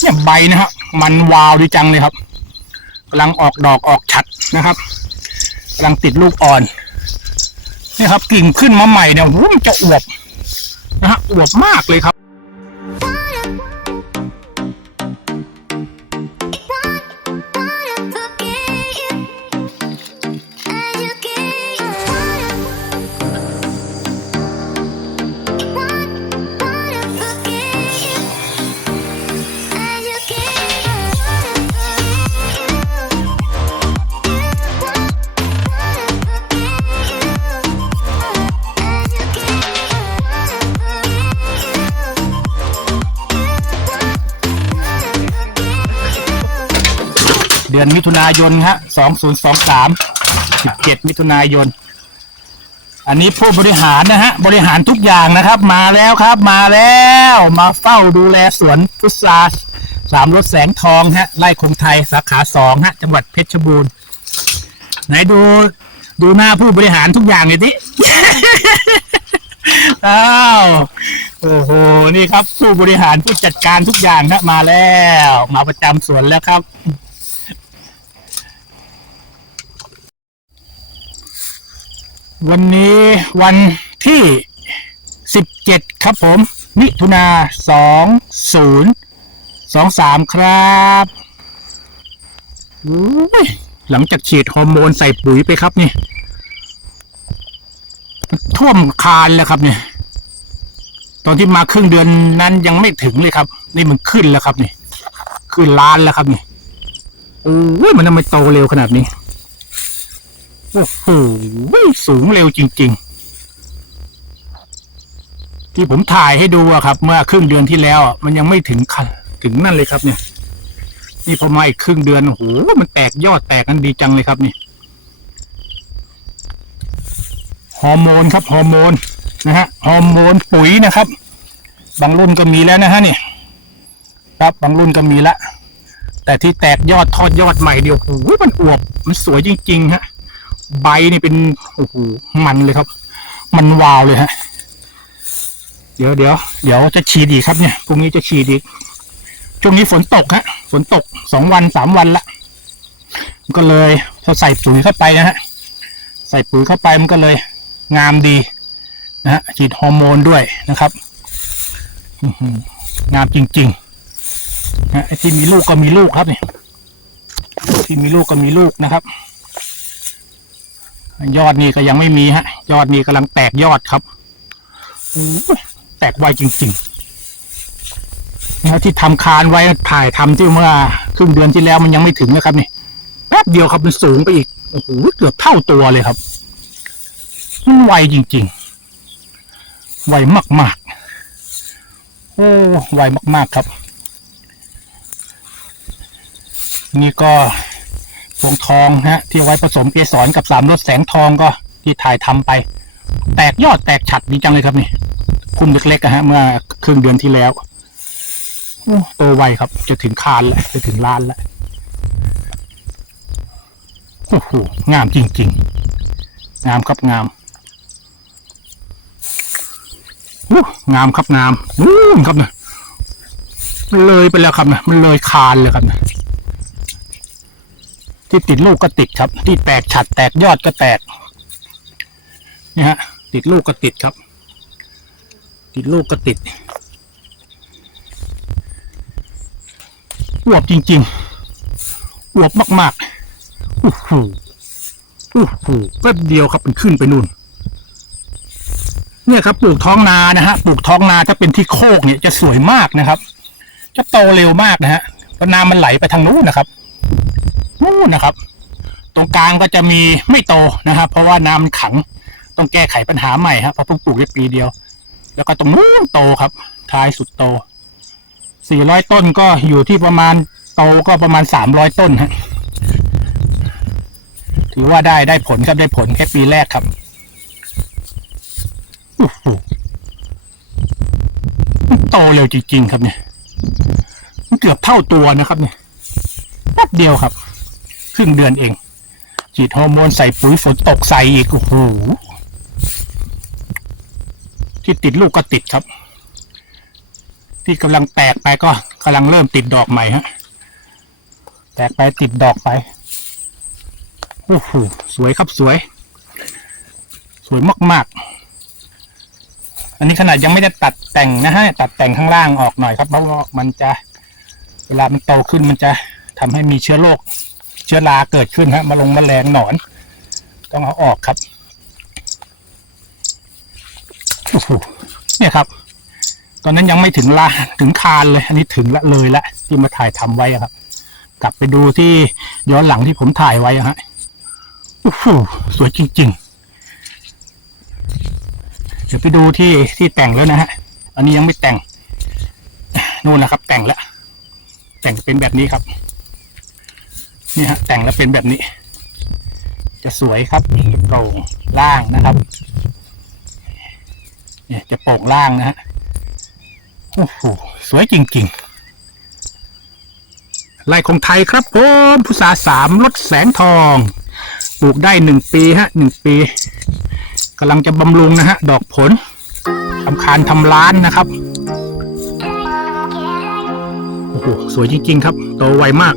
เนี่ยใบนะครับ มันวาวดีจังเลยครับกำลังออกดอกออกฉัดนะครับกำลังติดลูกอ่อนนี่ครับกิ่งขึ้นมาใหม่เนี่ยโอ้มันจะอวบนะฮะอวบมากเลยครับ เดือนมิถุนายนฮะสองศูนย์สองสามสิบเจ็ดมิถุนายน อันนี้ผู้บริหารนะฮะ บริหารทุกอย่างนะครับ มาแล้วครับ มาแล้ว มาเฝ้าดูแลสวนพุทราสามรถแสงทองฮะไร่คนไทยสาขาสองฮะ จังหวัดเพชรบูรณ์ ไหนดูดูหน้าผู้บริหารทุกอย่างเลยดิอ้าวโอ้โห นี่ครับ ผู้บริหารผู้จัดการทุกอย่างนะมาแล้ว มาประจำสวนแล้วครับ วันนี้วันที่สิบเจ็ดครับผม มิถุนาสองศูนย์สองสามครับอุ้ยหลังจากฉีดฮอร์โมนใส่ปุ๋ยไปครับนี่ ท่วมคานแล้วครับเนี่ย ตอนที่มาครึ่งเดือนนั้นยังไม่ถึงเลยครับ นี่มันขึ้นแล้วครับนี่ ขึ้นล้านแล้วครับนี่โอ้ยมันทำไมโตเร็วขนาดนี้ โอ้โหสูงเร็วจริง ๆ ที่ผมถ่ายให้ดูอะครับ เมื่อครึ่งเดือนที่แล้ว มันยังไม่ถึงคันถึงนั่นเลยครับ เนี่ย นี่พอมาอีกครึ่งเดือนโอ้โหมันแตกยอดแตกกันดีจังเลยครับนี่ฮอร์โมนครับฮอร์โมนนะฮะฮอร์โมนปุ๋ยนะครับ บางรุ่นก็มีแล้วนะฮะนี่ครับบางรุ่นก็มีละแต่ที่แตกยอดทอดยอดใหม่เดียวโอ้โหมันอวบมันสวยจริง ๆ ฮะ ใบนี่เป็นโอ้โหมันเลยครับ มันวาวเลยฮะ เดี๋ยวเดี๋ยวเดี๋ยวจะฉีดอีกครับเนี่ยพรุ่งนี้จะฉีดอีกช่วงนี้ฝนตกฮะฝนตกสองวันสามวันละก็เลยพอใส่ปุ๋ยเข้าไปนะฮะใส่ปุ๋ยเข้าไปมันก็เลย งามดีนะฮะฉีดฮอร์โมนด้วยนะครับงามจริงๆนะที่มีลูกก็มีลูกครับเนี่ยที่มีลูกก็มีลูกนะครับ ยอดนี่ก็ยังไม่มีฮะ ยอดนี่กำลังแตกยอดครับโอ้แตกไวจริงๆนะที่ทำคานไว้ถ่ายทำที่เมื่อครึ่งเดือนที่แล้วมันยังไม่ถึงนะครับนี่แป๊บเดียวครับมันสูงไปอีกโอ้โหเกือบเท่าตัวเลยครับมันไวจริงๆไวมากๆโอ้ไวมากๆครับ นี่ก็ พวงทองฮะที่เอาไว้ผสมเกสรกับสามรสแสงทองก็ที่ถ่ายทำไป แตกยอดแตกฉัดดีจังเลยครับนี่คุณเล็กๆอะฮะเมื่อครึ่งเดือนที่แล้วโอ้โตไวครับ จะถึงคานแล้วจะถึงล้านแล้วโอ้โหงามจริง ๆ งามครับงามโอ้งามครับงามนู่นครับนะมันเลยไปแล้วครับนะมันเลยคานเลยครับนะ ที่ติดลูกก็ติดครับ ที่แตกฉัดแตกยอดก็แตกนี่ฮะ ติดลูกก็ติดครับ ติดลูกก็ติดอวบจริงๆอวบมากๆโอ้โหโอ้โหแป๊บเดียวครับมันขึ้นไปนู่น เนี่ยครับปลูกท้องนานะฮะปลูกท้องนาถ้าเป็นที่โคกเนี่ยจะสวยมากนะครับ จะโตเร็วมากนะฮะเพราะน้ำมันไหลไปทางนู้นนะครับ นู่นนะครับ ตรงกลางก็จะมีไม่โตนะครับ เพราะว่าน้ำมันขังต้องแก้ไขปัญหาใหม่ครับเพราะเพิ่งปลูกได้ปีเดียว แล้วก็ตรงนู้นโตครับ ท้ายสุดโต 400 ต้นก็อยู่ที่ประมาณโตก็ประมาณ 300 ต้นฮะถือว่าได้ได้ผลครับได้ผลแค่ปีแรกครับโอ้โหโตเร็วจริงๆครับเนี่ย มันเกือบเท่าตัวนะครับเนี่ยแป๊บเดียวครับ ครึ่งเดือนเอง ฉีดฮอร์โมนใส่ปุ๋ยฝนตกใส่อีกโอ้โหที่ติดลูกก็ติดครับ ที่กำลังแตกไปก็กำลังเริ่มติดดอกใหม่ฮะแตกไปติดดอกไปโอ้โหสวยครับสวย สวยมากๆ อันนี้ขนาดยังไม่ได้ตัดแต่งนะฮะตัดแต่งข้างล่างออกหน่อยครับเพราะว่ามันจะเวลามันโตขึ้นมันจะทำให้มีเชื้อโรค ชื้อราเกิดขึ้นฮะมาลงมแมลงหนอน ต้องเอาออกครับเนี่ยครับ ตอนนั้นยังไม่ถึงลาถึงคานเลย อันนี้ถึงละเลยละที่มาถ่ายทำไว้ครับ กลับไปดูที่ย้อนหลังที่ผมถ่ายไว้อะฮะโอ้โหสวยจริง ๆ เดี๋ยวไปดูที่ที่แต่งแล้วนะฮะ อันนี้ยังไม่แต่ง นู่นนะครับ แต่งแล้วแต่งเป็นแบบนี้ครับ นี่ฮะแต่งแล้วเป็นแบบนี้ จะสวยครับโปร่งล่างนะครับ เนี่ยจะโปร่งล่างนะฮะโอ้โหสวยจริงๆไร่ของไทยครับผมพุทราสามลดแสงทองปลูกได้หนึ่งปีฮะหนึ่งปีกำลังจะบำรุงนะฮะ ดอกผลทำคานทำร้านนะครับ โอ้โห สวยจริง ๆ ครับ โตไวมาก